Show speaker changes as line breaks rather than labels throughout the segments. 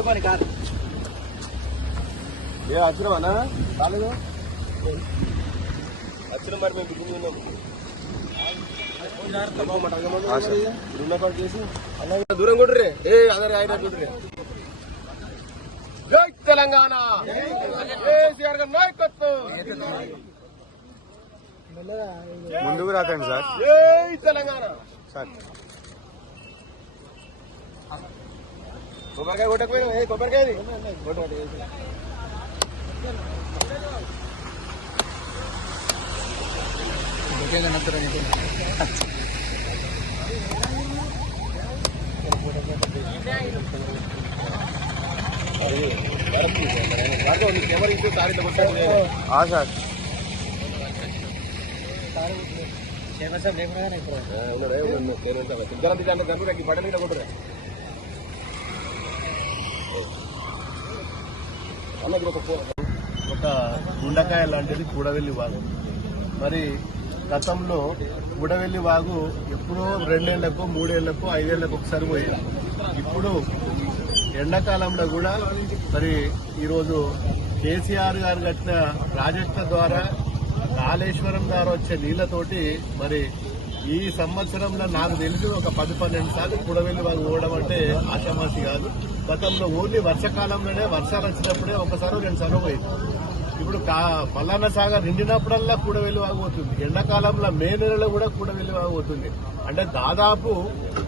పెట్టుకొని కారు
ఏ వచ్చినాం అన్న రాలేదు? వచ్చిన మరి మేము బిల్డింగ్ ఉన్నాం. దూరం కొట్టురే ఏ అదే ఆయన కొట్టురే జై తెలంగాణ! కేసీఆర్ గారి నాయకత్వం!
ముందుకు రాకండి సార్.
జై తెలంగాణ!
సార్.
కొబ్బరికాయ కొట్టకపోయినా ఏ కొబ్బరికాయ కొట్టు కెమెరా ఇంకో సారి కొట్టాలి
ఆ సార్
చేపసాబ్ లేకుండా
ఒక గుండకాయ లాంటిది కూడవెల్లి వాగు. మరి గతంలో కూడవెల్లి వాగు ఎప్పుడో రెండేళ్ళకు మూడేళ్ళకు ఐదేళ్ళకు ఒకసారి పోయేది. ఇప్పుడు ఎండాకాలంలో కూడా మరి ఈరోజు కేసీఆర్ గారు కట్టిన ప్రాజెక్టుల ద్వారా కాళేశ్వరం ద్వారా వచ్చే నీళ్ళతోటి మరి ఈ సంవత్సరంలో నాకు తెలిసి ఒక పది పన్నెండు సార్లు కూడవెల్లి వాళ్ళు పోవడం అంటే ఆషామాషి కాదు. గతంలో ఓన్లీ వర్షాకాలంలోనే వర్షాలు వచ్చినప్పుడే ఒకసారి రెండు సార్లు పోయింది. ఇప్పుడు కా- సాగర్ నిండినప్పుడల్లా కూడా వెళ్ళి ఎండాకాలంలో మే నెలలో కూడా కూడా వెళ్ళి అంటే దాదాపు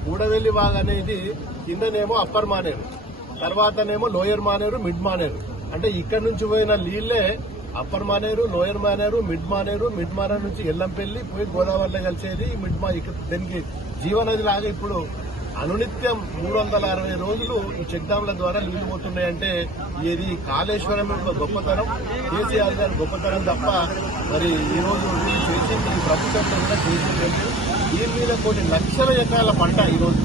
కూడవెల్లి వాగ్ అనేది కిందనేమో అప్పర్ మానేరు తర్వాతనేమో లోయర్ మానేరు మిడ్ మానేరు. అంటే ఇక్కడ నుంచి పోయిన నీళ్ళే upper Maneru lower Maneru mid Maneru mid Maneru నుంచి ఎల్లంపల్లి పోయి గోదావరిలో కలిసేది మిడ్ మా ఇక్కడ దీనికి జీవనది లాగా ఇప్పుడు అనునిత్యం మూడు వందల అరవై రోజులు ఈ చెక్ డ్యాంల ద్వారా నీళ్ళు పోతున్నాయంటే ఇది కాళేశ్వరం యొక్క గొప్పతనం కేసీఆర్ గారి గొప్పతనం తప్ప మరి ఈ రోజు చేసింది ఈ కూడా చేసింది దీని మీద కొన్ని లక్షల ఎకరాల పంట ఈ రోజు.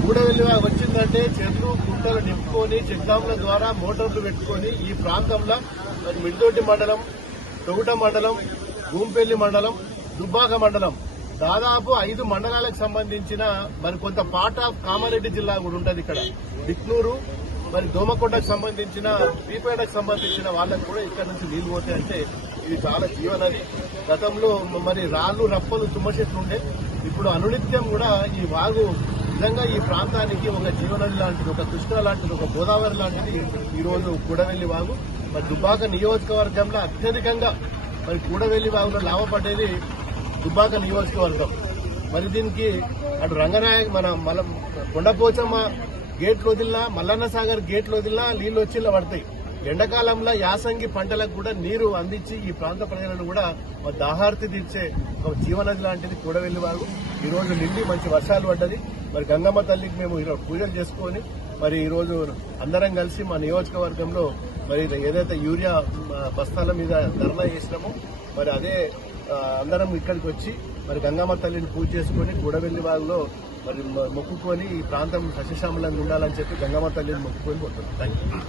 కూడవెల్లి వచ్చిందంటే చెట్లు కుంటలు నింపుకొని చెక్ డ్యాంల ద్వారా మోటార్లు పెట్టుకొని ఈ ప్రాంతంలో మరి మిడిదొడ్డి మండలం తొగుట మండలం గూంపెల్లి మండలం దుబ్బాక మండలం. దాదాపు ఐదు మండలాలకు సంబంధించిన మరి కొంత పార్ట్ ఆఫ్ కామారెడ్డి జిల్లా కూడా ఉంటుంది ఇక్కడ. దిక్నూరు మరి దోమకొండకు సంబంధించిన బీపేటకు సంబంధించిన వాళ్ళకు కూడా ఇక్కడ నుంచి నీళ్ళు పోతాయి అంటే ఇది చాలా జీవనది గతంలో మరి రాళ్ళు రప్పలు తుమ్మ చెట్లు ఉండే ఇప్పుడు అనునిత్యం కూడా ఈ వాగు నిజంగా ఈ ప్రాంతానికి ఒక జీవనది లాంటిది ఒక కృష్ణ లాంటిది ఒక గోదావరి లాంటిది ఈ రోజు కూడవెల్లి వాగు. మరి దుబ్బాక నియోజకవర్గంలో అత్యధికంగా మరి కూడవెల్లి వాగులో లాభపడేది దుబ్బాక నియోజకవర్గం. మరి దీనికి అటు రంగనాయక్ మన మల కొండపోచమ్మ గేట్లు వదిలినా మల్లన్న సాగర్ గేట్లు వదిలినా నీళ్ళు వచ్చి పడతాయి. ఎండాకాలంలో యాసంగి పంటలకు కూడా నీరు అందించి ఈ ప్రాంత ప్రజలను కూడా దాహార్తి తీర్చే ఒక జీవనది లాంటిది కూడవెల్లి వారు ఈ రోజు నిండి మంచి వర్షాలు పడ్డది. మరి గంగమ్మ తల్లికి మేము ఈరోజు పూజలు చేసుకొని మరి ఈరోజు అందరం కలిసి మా నియోజకవర్గంలో మరి ఏదైతే యూరియా బస్తాల మీద ధర్నా చేసినామో మరి అదే అందరం ఇక్కడికి వచ్చి మరి గంగమ్మ తల్లిని పూజ చేసుకొని కూడవెల్లి వాళ్ళలో మరి మొక్కుకొని ఈ ప్రాంతం సస్యశ్యామలంగా ఉండాలని చెప్పి గంగమ్మ తల్లిని మొక్కుకొని పోతుంది థ్యాంక్ యూ